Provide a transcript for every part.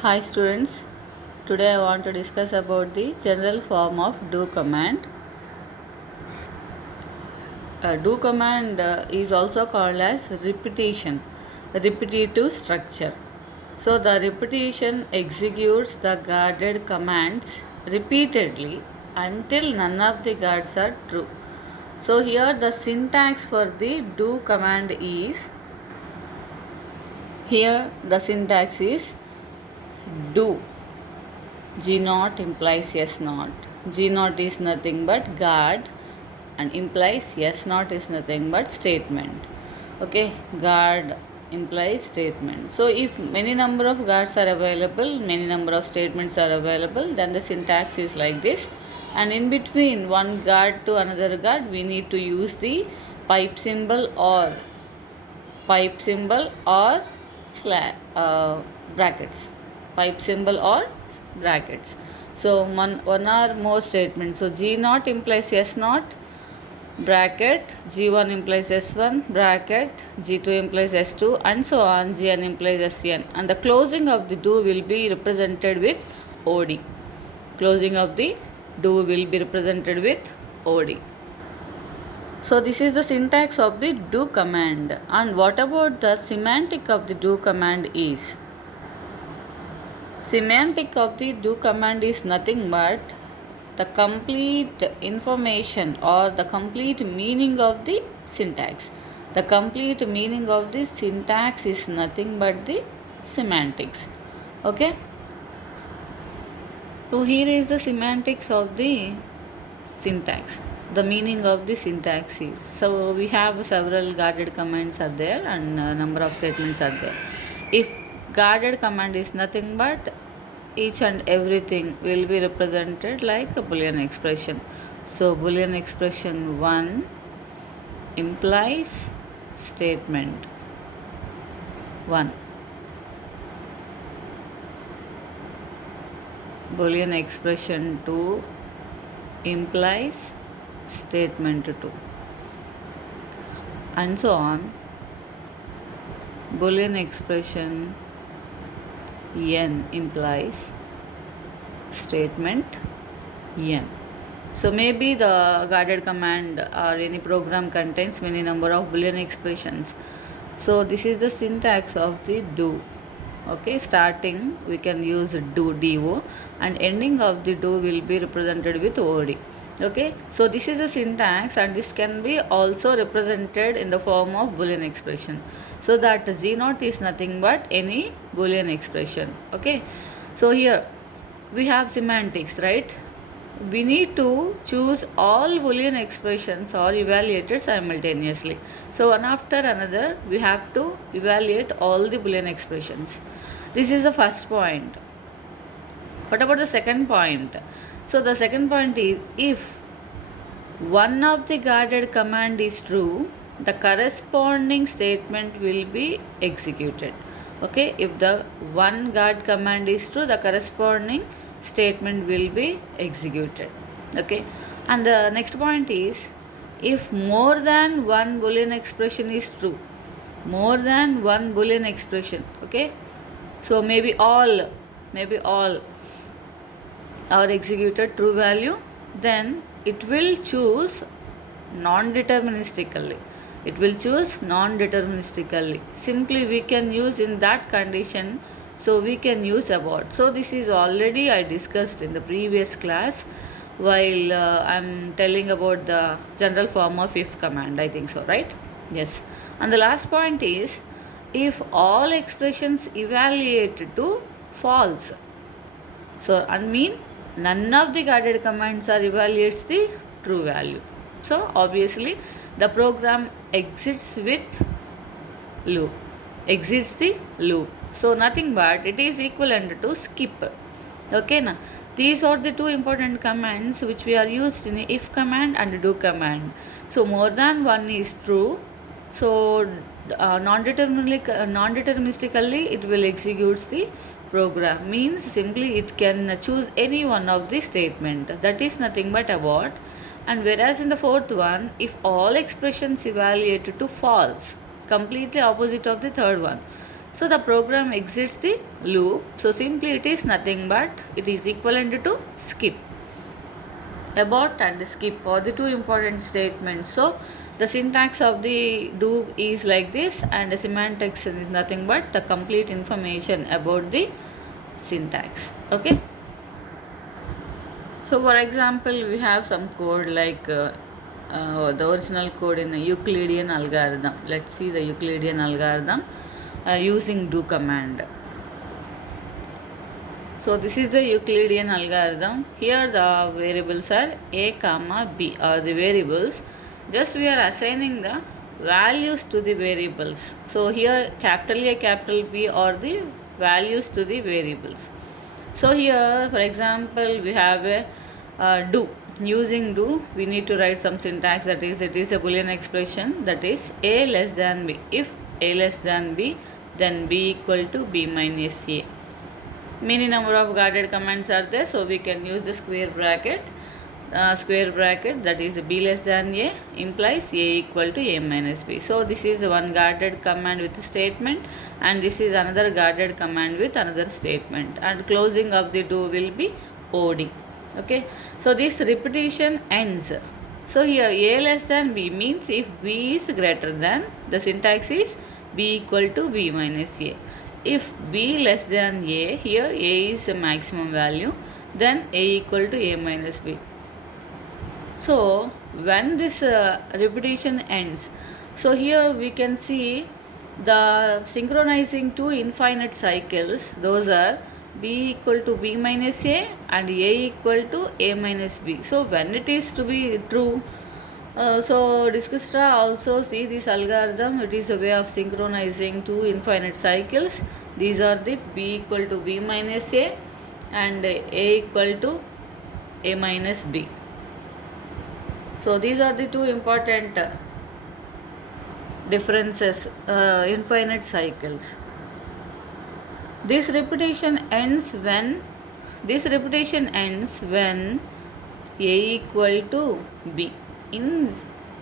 Hi students, today I want to discuss about the general form of do command. Do command is also called as repetition, repetitive structure. So the repetition executes the guarded commands repeatedly until none of the guards are true. So here the syntax for the do command is, here the syntax is do. G naught implies yes not. G naught is nothing but guard and implies yes not is nothing but statement. Okay, guard implies statement. So if many number of guards are available, many number of statements are available, then the syntax is like this. And in between one guard to another guard, we need to use the pipe symbol or brackets, pipe symbol or brackets. So one or more statements. So G naught implies S naught, bracket, G1 implies S1, bracket, G2 implies S2, and so on. Gn implies Sn, and the closing of the do will be represented with OD. Closing of the do will be represented with OD. So this is the syntax of the do command. And what about the semantic of the do command is? Semantic of the do command is nothing but the complete information or the complete meaning of the syntax. The complete meaning of the syntax is nothing but the semantics. Okay? So here is the semantics of the syntax. The meaning of the syntax is, so we have several guarded commands are there and a number of statements are there. If guarded command is nothing but each and everything will be represented like a boolean expression. So boolean expression 1 implies statement 1. Boolean expression 2 implies statement 2, and so on. Boolean expression n implies statement n. So maybe the guarded command or any program contains many number of boolean expressions. So this is the syntax of the do. Okay, starting we can use do and ending of the do will be represented with od. Okay, so this is a syntax and this can be also represented in the form of boolean expression. So that z naught is nothing but any boolean expression. Okay, so here we have semantics, right? We need to choose all boolean expressions or evaluated simultaneously. So one after another we have to evaluate all the boolean expressions. This is the first point. What about the second point? So the second point is, if one of the guarded command is true, the corresponding statement will be executed. Okay, if the one guard command is true, the corresponding statement will be executed. Okay, and the next point is, if more than one boolean expression is true, more than one boolean expression, okay, so maybe all are executed true value, then it will choose non-deterministically. It will choose non-deterministically. Simply we can use in that condition, so we can use abort. So this is already I discussed in the previous class while I'm telling about the general form of if command, I think so, right? Yes. And the last point is, if all expressions evaluate to false. So I mean none of the guarded commands are evaluates the true value. So obviously the program exits with loop. Exits the loop. So nothing but it is equivalent to skip. Okay, now these are the two important commands which we are used in if command and do command. So more than one is true. So non-deterministically it will execute the program, means simply it can choose any one of the statement, that is nothing but abort. And whereas in the fourth one, if all expressions evaluate to false, completely opposite of the third one. So the program exits the loop. So simply it is nothing but it is equivalent to skip. Abort and skip are the two important statements. So the syntax of the do is like this, and the semantics is nothing but the complete information about the syntax. Okay. So for example, we have some code like the original code in a Euclidean algorithm. Let's see the Euclidean algorithm using do command. So this is the Euclidean algorithm. Here the variables are a comma b are the variables. Just we are assigning the values to the variables. So here capital A, capital B are the values to the variables. So here for example we have a do. Using do we need to write some syntax, that is it is a boolean expression, that is a less than b. If a less than b, then b equal to b minus a. Many number of guarded commands are there, so we can use the square bracket. That is b less than a implies a equal to a minus b. So this is one guarded command with statement, and this is another guarded command with another statement, and closing of the do will be od. Okay, so this repetition ends. So here a less than b means if b is greater than, the syntax is b equal to b minus a. If b less than a, here a is a maximum value, then a equal to a minus b. So when this repetition ends, so here we can see the synchronizing two infinite cycles. Those are b equal to b minus a and a equal to a minus b. So when it is to be true, so Discustra also see this algorithm. It is a way of synchronizing two infinite cycles. These are the b equal to b minus a and a equal to a minus b. So these are the two important differences, infinite cycles. This repetition ends when a equal to b. In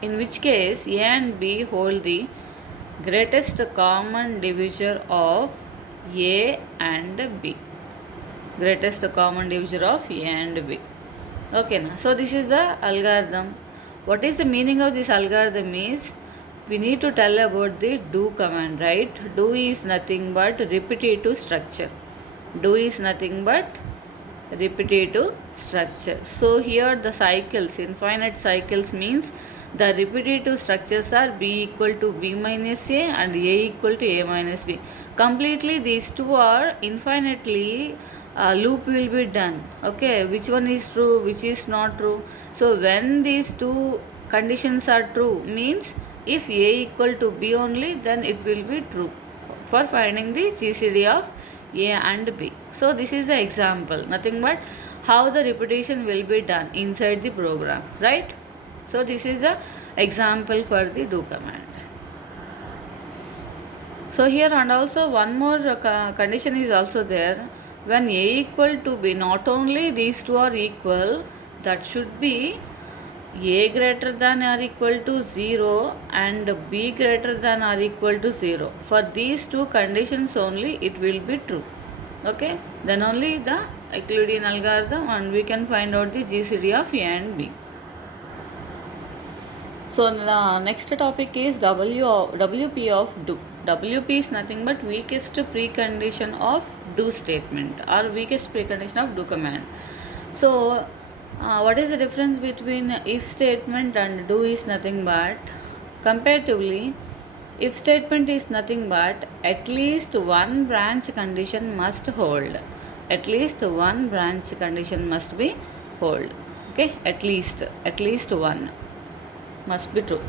which case a and b hold the greatest common divisor of a and b. Greatest common divisor of a and b. Okay, now so this is the algorithm. What is the meaning of this algorithm is, we need to tell about the do command, right? Do is nothing but repetitive structure. Do is nothing but repetitive structure. So here the cycles, infinite cycles means the repetitive structures are b equal to b minus a and a equal to a minus b. Completely these two are infinitely loop will be done. Okay, which one is true, which is not true. So when these two conditions are true means if a equal to b only, then it will be true for finding the GCD of a and b. So this is the example, nothing but how the repetition will be done inside the program, right? So this is the example for the do command. So here and also one more condition is also there. When a equal to b, not only these two are equal, that should be a greater than or equal to 0 and b greater than or equal to 0. For these two conditions only it will be true. Okay, then only the Euclidean algorithm and we can find out the GCD of a and b. So the next topic is WP of do. WP is nothing but weakest precondition of do statement or weakest precondition of do command. So what is the difference between if statement and do is nothing but, comparatively, if statement is nothing but at least one branch condition must hold. At least one branch condition must be hold. Okay, at least one must be true.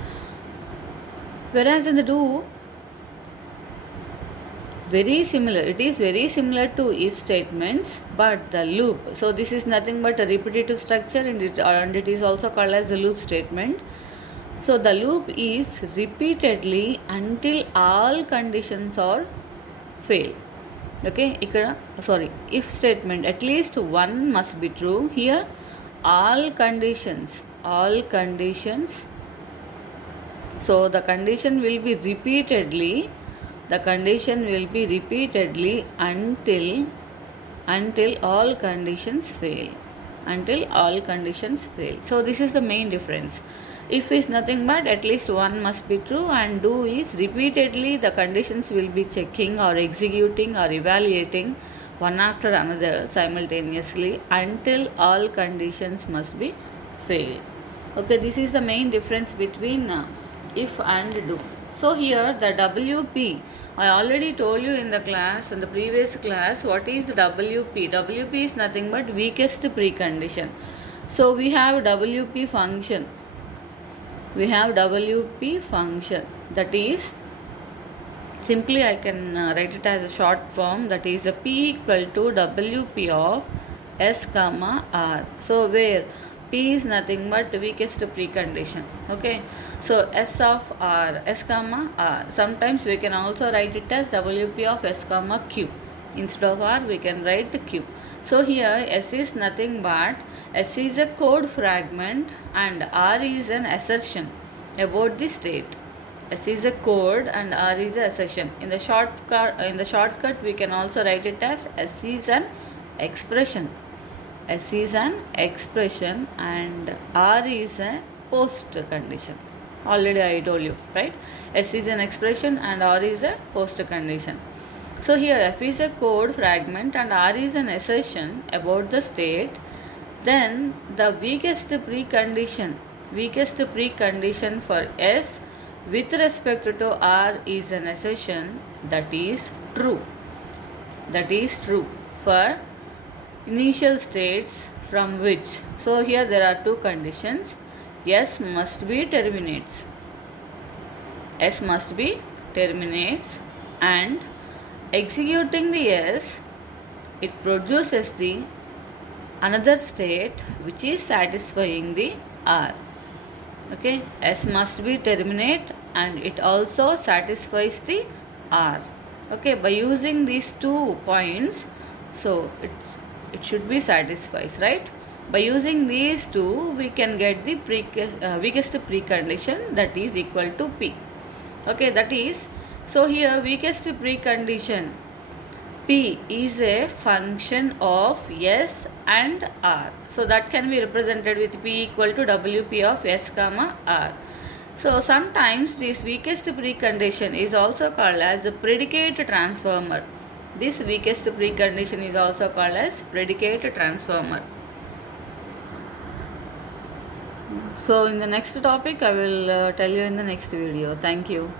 Whereas in the do, very similar, it is very similar to if statements, but the loop. So this is nothing but a repetitive structure and it is also called as the loop statement. So the loop is repeatedly until all conditions are fail. Okay, if statement at least one must be true. Here all conditions. So the condition will be repeatedly, the condition will be repeatedly until all conditions fail. Until all conditions fail. So this is the main difference. If is nothing but at least one must be true, and do is repeatedly the conditions will be checking or executing or evaluating one after another simultaneously until all conditions must be failed. Okay, this is the main difference between if and do. So here the WP, I already told you in the class, in the previous class, what is WP. WP is nothing but weakest precondition. So we have WP function. We have WP function, that is, simply I can write it as a short form, that is a P equal to WP of S comma R. So where P is nothing but weakest precondition. Okay, so S of R, S comma R. Sometimes we can also write it as WP of S comma Q. Instead of R we can write the Q. So here S is nothing but, S is a code fragment and R is an assertion about the state. S is a code and R is an assertion. In the shortcut we can also write it as S is an expression. S is an expression and R is a post condition. Already I told you, right? S is an expression and R is a post condition. So here F is a code fragment and R is an assertion about the state. Then the weakest precondition for S with respect to R is an assertion, that is true. That is true for initial states from which. So here there are two conditions. S must be terminates. S must be terminates, and executing the S, it produces the another state which is satisfying the R. Okay, S must be terminate and it also satisfies the R. Okay, by using these 2 points, so it should be satisfies, right? By using these two we can get the weakest precondition, that is equal to P. Okay, that is, so here weakest precondition P is a function of S and R. So that can be represented with P equal to WP of S comma R. So sometimes this weakest precondition is also called as a predicate transformer. This weakest precondition is also called as predicate transformer. So in the next topic I will tell you in the next video. Thank you.